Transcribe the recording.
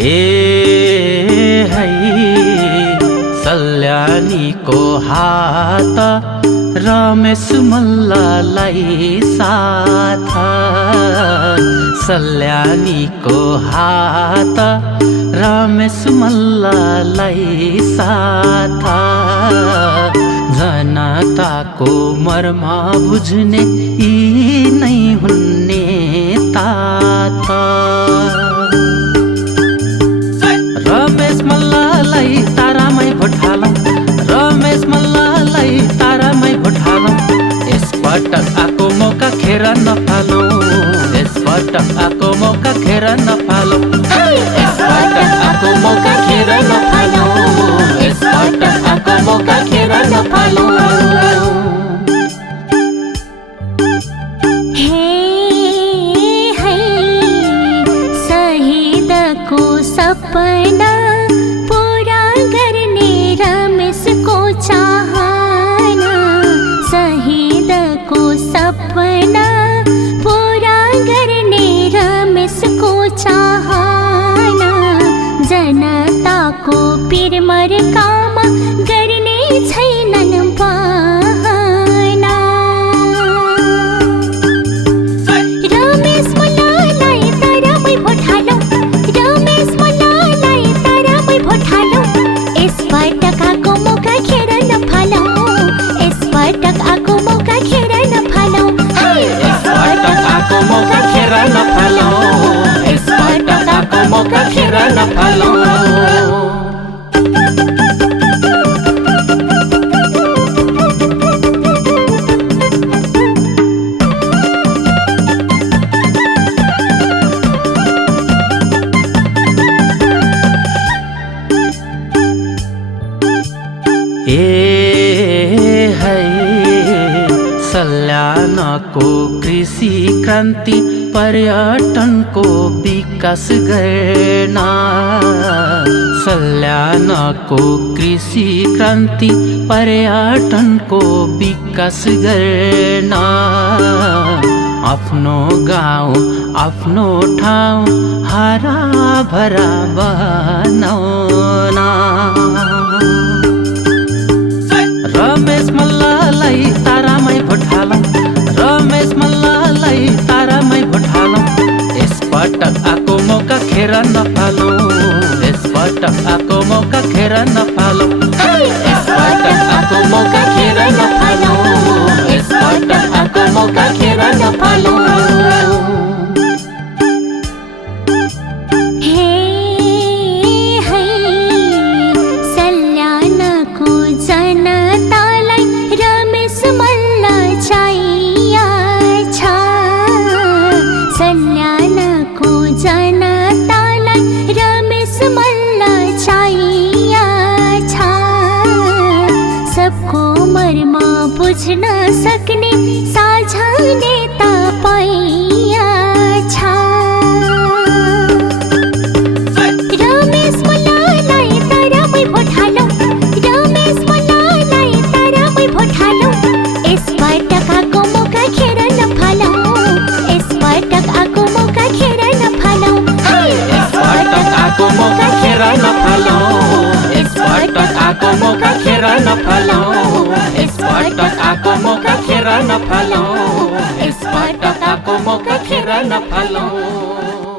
ए है सल्यानीको हात रमेश मल्ललाई साथ सल्यानीको हात रमेश मल्ललाई साथ जनताको मर्म बुझ्ने यी नै हुन्ने तात रमेश मल्ललाई तारामै भोट हालौं रमेश मल्ललाई तारामै भोट हालौं यसपटक आको मौका खेर नफालौं यसपटक आको मौका खेर नफालौं यसपटक आको मौका खेर नफालौं यसपटक आको मौका खेर नफालौं सपना पूरा करने रमेश को चाहना शहीद को सपना पूरा करने रमेश को चाहना जनता को पिरमर काम करने छैनन् बहाना रमेश मल्ललाई तारामै भोट हालौं रमेश मल्ललाई तारामै भोट हालौं यसपटक आको मौका खेर नफालौं यसपटक आको मौका खेर नफालौं यसपटक आको मौका खेर नफालौं यसपटक आको मौका खेर नफालौं ए है सल्यानको कृषि क्रान्ति पर्यटनको विकास गर्न सल्यानको कृषि क्रान्ति पर्यटनको विकास गर्न आफ्नो गाउँ आफ्नो ठाउँ हरा भरा बनाउन रमेश मल्ललाई तारामै भोट हालौं रमेश मल्ललाई तारामै भोट हालौं यसपटक आको मौका खेर नफालौं यसपटक आको मौका खेर नफालौं यसपटक आको मौका खेर नफालौं यसपटक आको मौका खेर नफालौं बुझ्न सक्ने साझा नेता पाइया छ रमेश मल्ललाई तारामै भोट हालौं रमेश मल्ललाई तारामै भोट हालौं यसपटक आको मौका खेर नफालौं यसपटक आको मौका खेर नफालौं यसपटक आको मौका खेर नफालौं यसपटक आको मौका खेर नफालौं यसपटक आको मौका खेर नफालौं यसपटक आको मौका खेर नफालौं